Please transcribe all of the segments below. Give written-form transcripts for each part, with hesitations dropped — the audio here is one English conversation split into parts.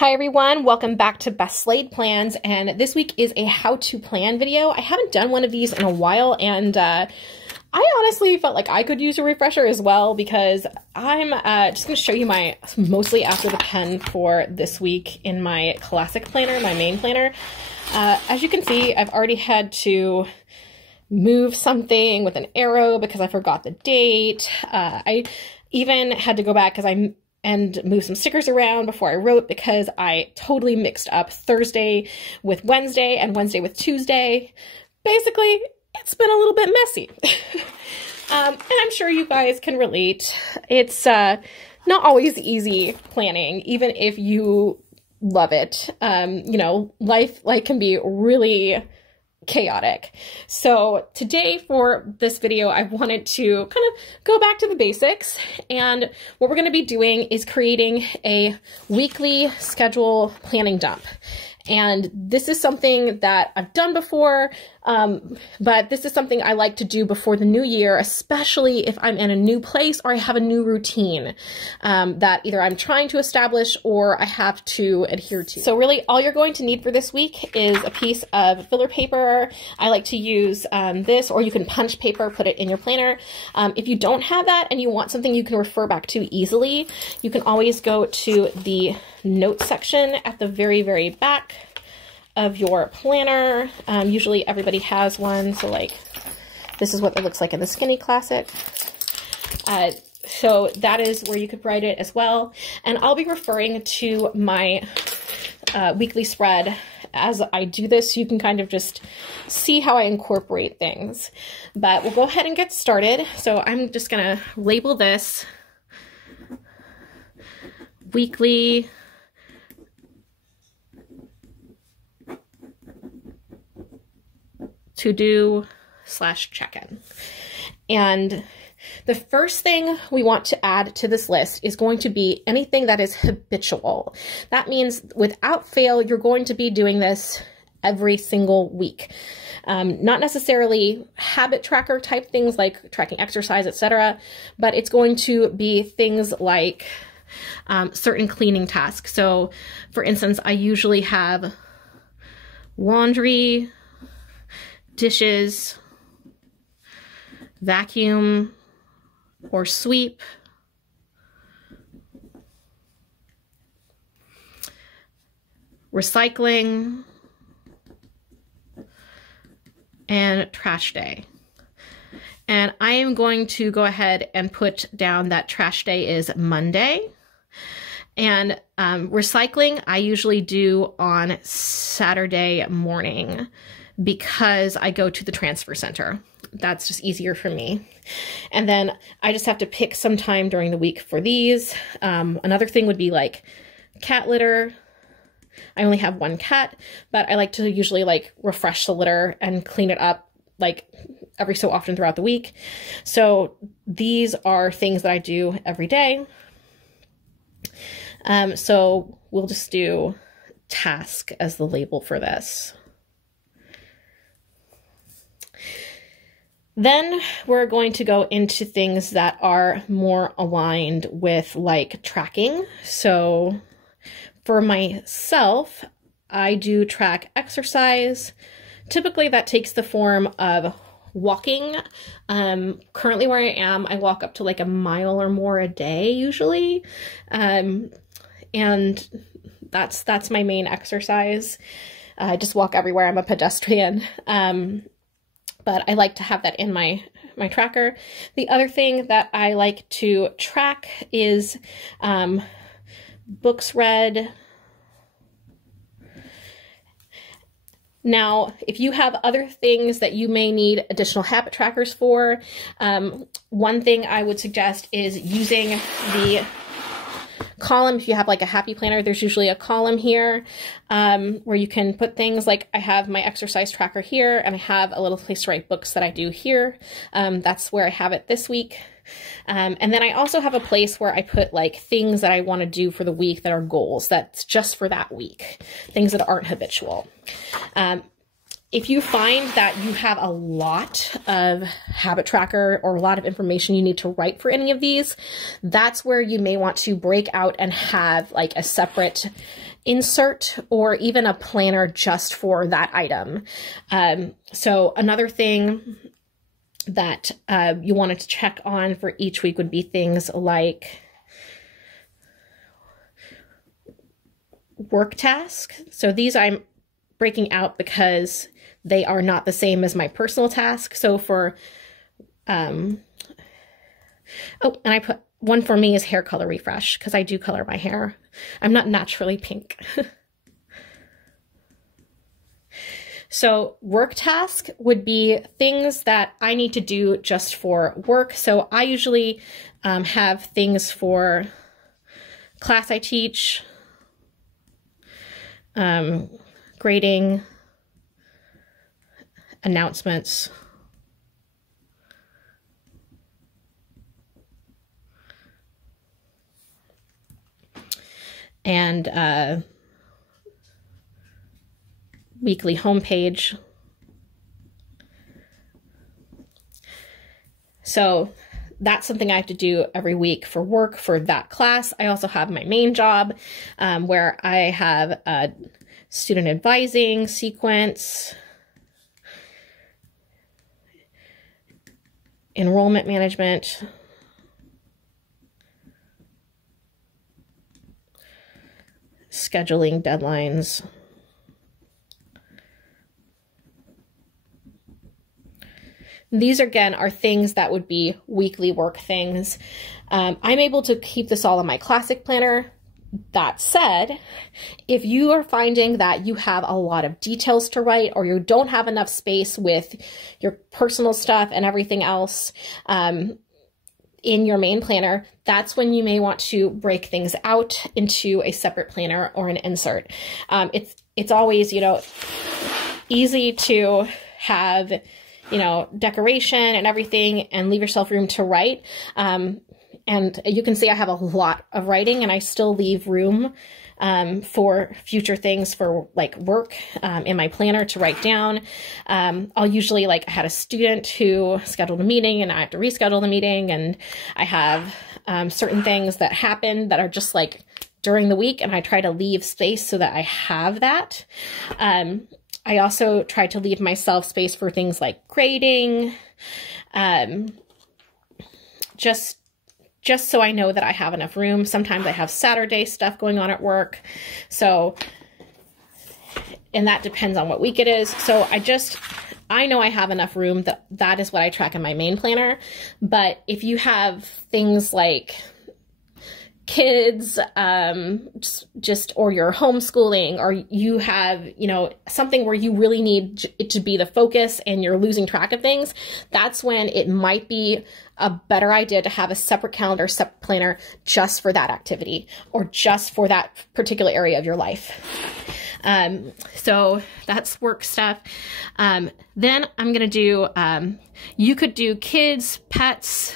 Hi everyone, welcome back to Best Laid Plans, and this week is a how-to plan video. I haven't done one of these in a while, and I honestly felt like I could use a refresher as well, because I'm just going to show you my mostly after the pen for this week in my classic planner, my main planner. As you can see, I've already had to move something with an arrow because I forgot the date. I even had to go back and move some stickers around before I wrote because I totally mixed up Thursday with Wednesday and Wednesday with Tuesday. Basically, it's been a little bit messy. And I'm sure you guys can relate. It's not always easy planning, even if you love it. You know, life can be really chaotic. So today for this video, I wanted to kind of go back to the basics, and what we're going to be doing is creating a weekly schedule planning dump. And this is something that I've done before, but this is something I like to do before the new year, especially if I'm in a new place or I have a new routine that either I'm trying to establish or I have to adhere to. So really all you're going to need for this week is a piece of filler paper. I like to use this, or you can punch paper, put it in your planner. If you don't have that and you want something you can refer back to easily, you can always go to the notes section at the very, very back of your planner. Usually everybody has one, so like this is what it looks like in the Skinny Classic. So that is where you could write it as well. And I'll be referring to my weekly spread as I do this, so you can kind of just see how I incorporate things. But we'll go ahead and get started. So I'm just gonna label this weekly to-do / check-in. And the first thing we want to add to this list is going to be anything that is habitual. That means without fail, you're going to be doing this every single week. Not necessarily habit tracker type things like tracking exercise, etc., but it's going to be things like certain cleaning tasks. So for instance, I usually have laundry, dishes, vacuum or sweep, recycling, and trash day. And I am going to go ahead and put down that trash day is Monday. And recycling I usually do on Saturday morning, because I go to the transfer center. That's just easier for me. And then I just have to pick some time during the week for these. Another thing would be like cat litter. I only have one cat, but I like to usually like refresh the litter and clean it up like every so often throughout the week. So these are things that I do every day. So we'll just do task as the label for this. Then we're going to go into things that are more aligned with like tracking. So for myself, I do track exercise. Typically that takes the form of walking. Currently where I am, I walk up to like a mile or more a day usually. And that's my main exercise. I just walk everywhere. I'm a pedestrian. But I like to have that in my tracker. The other thing that I like to track is books read. Now, if you have other things that you may need additional habit trackers for, one thing I would suggest is using the column. If you have like a happy planner, there's usually a column here where you can put things like I have my exercise tracker here, and I have a little place to write books that I do here. That's where I have it this week. And then I also have a place where I put like things that I want to do for the week that are goals. That's just for that week, things that aren't habitual. If you find that you have a lot of habit tracker or a lot of information you need to write for any of these, that's where you may want to break out and have like a separate insert or even a planner just for that item. So another thing that you wanted to check on for each week would be things like work task. So these I'm breaking out because they are not the same as my personal task. So for, oh, and I put one for me is hair color refresh because I do color my hair. I'm not naturally pink. So work task would be things that I need to do just for work. So I usually have things for class I teach, grading, announcements, and weekly homepage. So that's something I have to do every week for work for that class. I also have my main job where I have a student advising sequence, enrollment management, scheduling deadlines, these again are things that would be weekly work things. I'm able to keep this all in my classic planner. That said, if you are finding that you have a lot of details to write or you don't have enough space with your personal stuff and everything else in your main planner, that's when you may want to break things out into a separate planner or an insert. It's always, you know, easy to have, you know, decoration and everything and leave yourself room to write. And you can see I have a lot of writing and I still leave room for future things for like work in my planner to write down. I'll usually, like, I had a student who scheduled a meeting and I have to reschedule the meeting, and I have certain things that happen that are just like during the week, and I try to leave space so that I have that. I also try to leave myself space for things like grading, just so I know that I have enough room. Sometimes I have Saturday stuff going on at work. So, and that depends on what week it is. So I know I have enough room that is what I track in my main planner. But if you have things like kids, or you're homeschooling, or you have, you know, something where you really need it to be the focus and you're losing track of things, that's when it might be a better idea to have a separate calendar, separate planner just for that activity or just for that particular area of your life. So that's work stuff. Then I'm going to do, you could do kids, pets,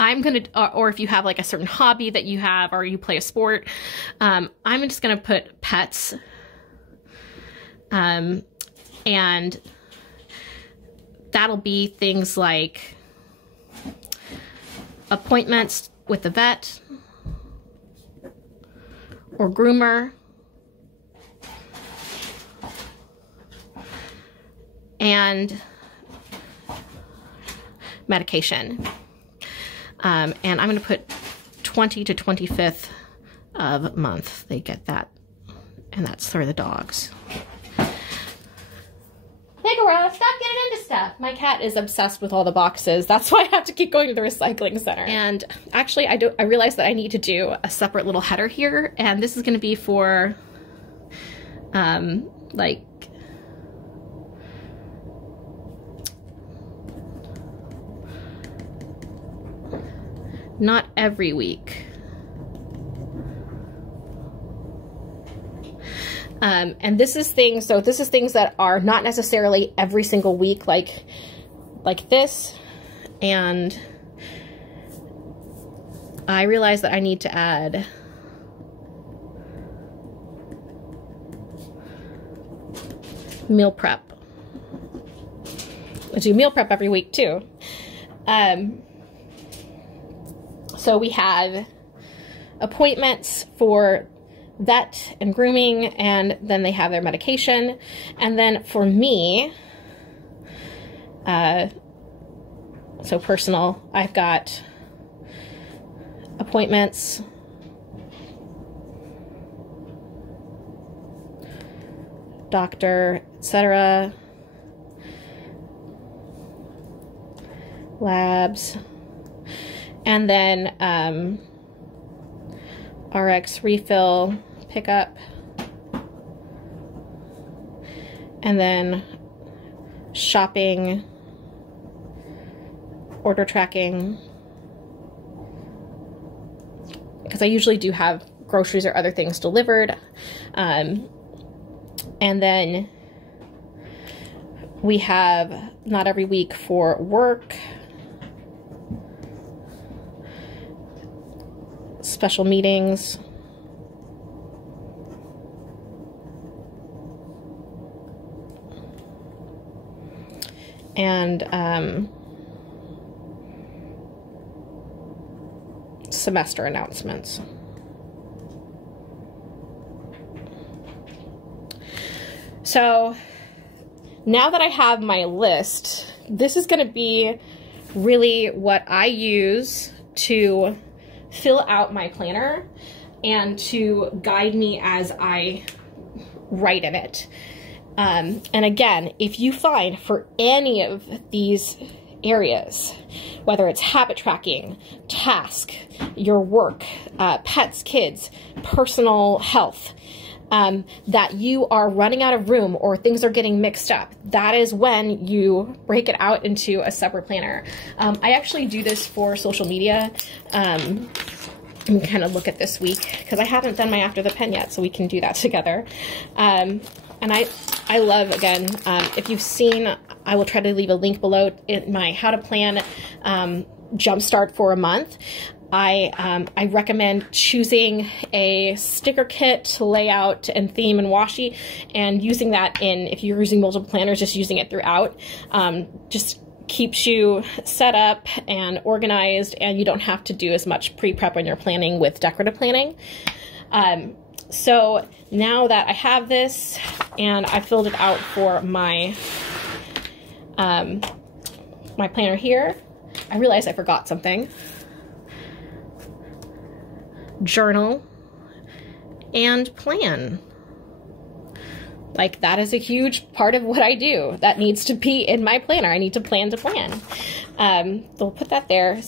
I'm going to, or if you have like a certain hobby that you have, or you play a sport, I'm just going to put pets, and that'll be things like appointments with the vet or groomer, and medication. And I'm going to put 20 to 25th of month. They get that. And that's for the dogs. Figaro, stop getting into stuff. My cat is obsessed with all the boxes. That's why I have to keep going to the recycling center. And actually, I realized that I need to do a separate little header here. And this is going to be for, like, not every week. And this is things, so this is things that are not necessarily every single week, like this. And I realized that I need to add meal prep. I do meal prep every week too. So we have appointments for vet and grooming, and then they have their medication. And then for me, so personal, I've got appointments, doctor, etc., labs, and then RX refill pickup, and then shopping, order tracking, because I usually do have groceries or other things delivered. And then we have not every week for work, special meetings, and semester announcements. So now that I have my list, this is going to be really what I use to fill out my planner and to guide me as I write in it. And again, if you find for any of these areas, whether it's habit tracking, task, your work, pets, kids, personal health, that you are running out of room or things are getting mixed up, that is when you break it out into a separate planner. I actually do this for social media. Let me kind of look at this week, because I haven't done my After the Pen yet, so we can do that together. And I love, again, if you've seen, I will try to leave a link below in my How to Plan Jumpstart for a month. I recommend choosing a sticker kit, layout, and theme in Washi, and using that in, if you're using multiple planners, just using it throughout. Just keeps you set up and organized, and you don't have to do as much pre-prep when you're planning with decorative planning. So now that I have this and I filled it out for my my planner here, I realized I forgot something. Journal and plan. Like, that is a huge part of what I do. That needs to be in my planner. I need to plan to plan. So we'll put that there.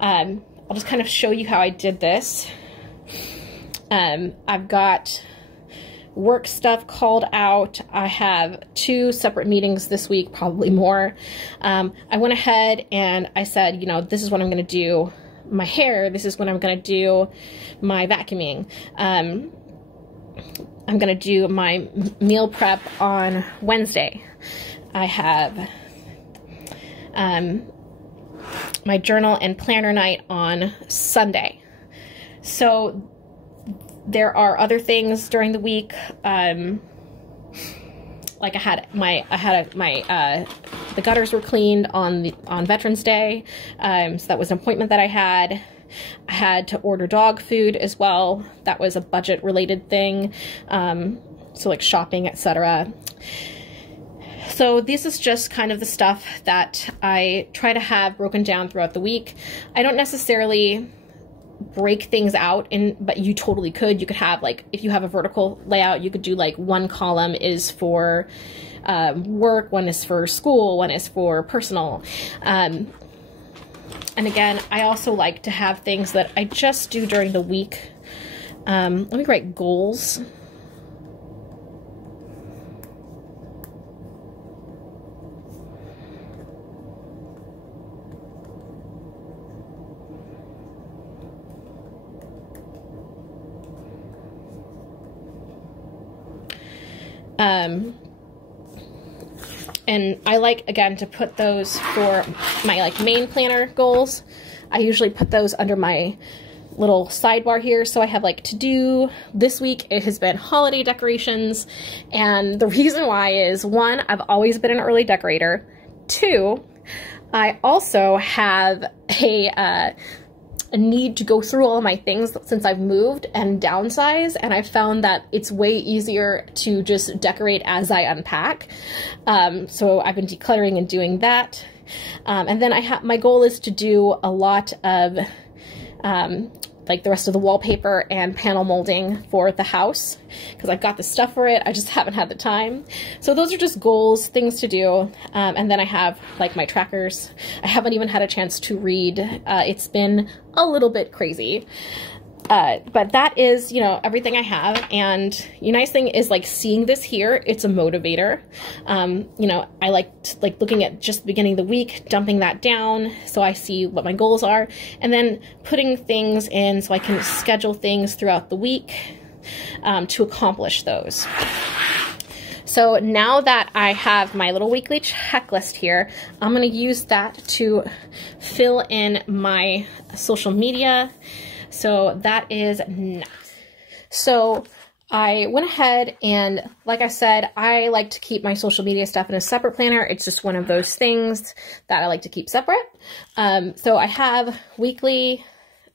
I'll just kind of show you how I did this. I've got work stuff called out. I have 2 separate meetings this week, probably more. I went ahead and I said, you know, this is what I'm going to do. My hair, this is when I'm going to do my vacuuming. I'm going to do my meal prep on Wednesday. I have my journal and planner night on Sunday. So there are other things during the week. Like the gutters were cleaned on Veterans Day, so that was an appointment that I had. I had to order dog food as well. That was a budget related thing, so like shopping, etc. So this is just kind of the stuff that I try to have broken down throughout the week. I don't necessarily break things out but you totally could. You could have, like, if you have a vertical layout, you could do like one column is for work, one is for school, one is for personal. And again, I also like to have things that I just do during the week. Let me write goals. And I like, again, to put those for my like main planner goals. I usually put those under my little sidebar here. So I have like to do this week. It has been holiday decorations. And the reason why is, 1, I've always been an early decorator. 2, I also have a need to go through all of my things since I've moved and downsized, and I've found that it's way easier to just decorate as I unpack. So I've been decluttering and doing that. And then my goal is to do a lot of like the rest of the wallpaper and panel molding for the house, because I've got the stuff for it, I just haven't had the time. So those are just goals, things to do. And then I have like my trackers. I haven't even had a chance to read. It's been a little bit crazy. But that is, you know, everything I have. And the nice thing is, like, seeing this here, it's a motivator. You know, I like looking at just the beginning of the week, dumping that down so I see what my goals are, and then putting things in so I can schedule things throughout the week to accomplish those. So now that I have my little weekly checklist here, I'm going to use that to fill in my social media. So that is next. So I went ahead and, like I said, I like to keep my social media stuff in a separate planner. It's just one of those things that I like to keep separate. So I have weekly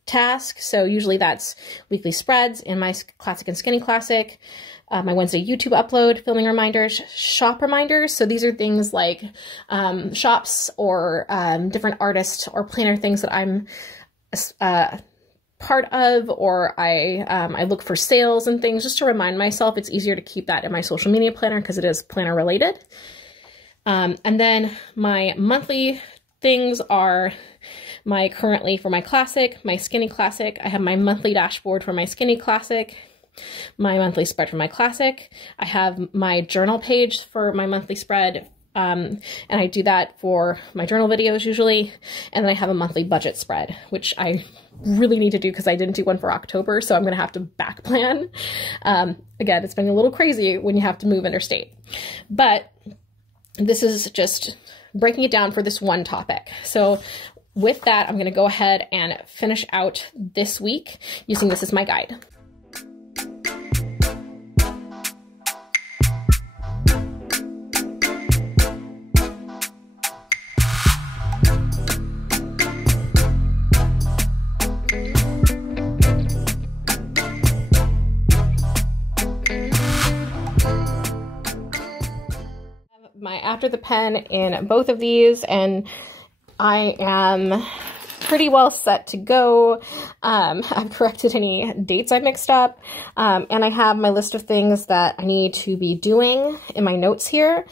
tasks. So usually that's weekly spreads in my Classic and Skinny Classic, my Wednesday YouTube upload, filming reminders, shop reminders. So these are things like shops or different artists or planner things that I'm part of, or I look for sales and things just to remind myself. It's easier to keep that in my social media planner because it is planner related. And then my monthly things are currently for my Classic, my Skinny Classic. I have my monthly dashboard for my Skinny Classic, my monthly spread for my Classic. I have my journal page for my monthly spread. And I do that for my journal videos usually. And then I have a monthly budget spread, which I really need to do because I didn't do one for October, so I'm going to have to back plan. Again, it's been a little crazy when you have to move interstate. But this is just breaking it down for this one topic. So with that, I'm going to go ahead and finish out this week using this as my guide. My After the Pen in both of these, and I am pretty well set to go. I've corrected any dates I mixed up, and I have my list of things that I need to be doing in my notes here,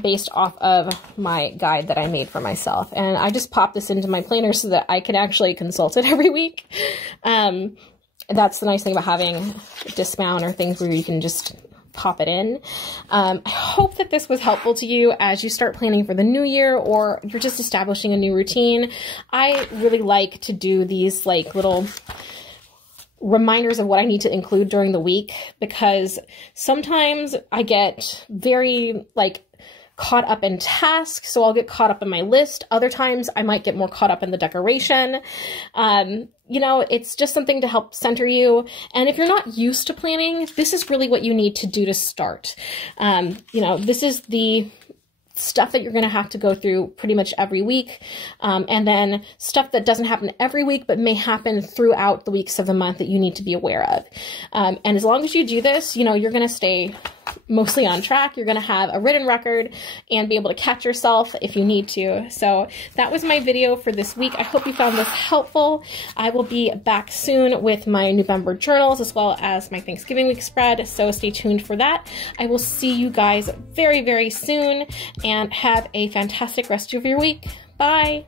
based off of my guide that I made for myself. And I just popped this into my planner so that I can actually consult it every week. That's the nice thing about having Dismount or things where you can just pop it in. I hope that this was helpful to you as you start planning for the new year, or you're just establishing a new routine. I really like to do these like little reminders of what I need to include during the week, because sometimes I get very like caught up in tasks, so I'll get caught up in my list. Other times I might get more caught up in the decoration. You know, it's just something to help center you. And if you're not used to planning, this is really what you need to do to start. You know, this is the stuff that you're going to have to go through pretty much every week. And then stuff that doesn't happen every week, but may happen throughout the weeks of the month that you need to be aware of. And as long as you do this, you know, you're going to stay mostly on track. You're going to have a written record and be able to catch yourself if you need to. So that was my video for this week. I hope you found this helpful. I will be back soon with my November journals as well as my Thanksgiving week spread. So stay tuned for that. I will see you guys very, very soon, and have a fantastic rest of your week. Bye.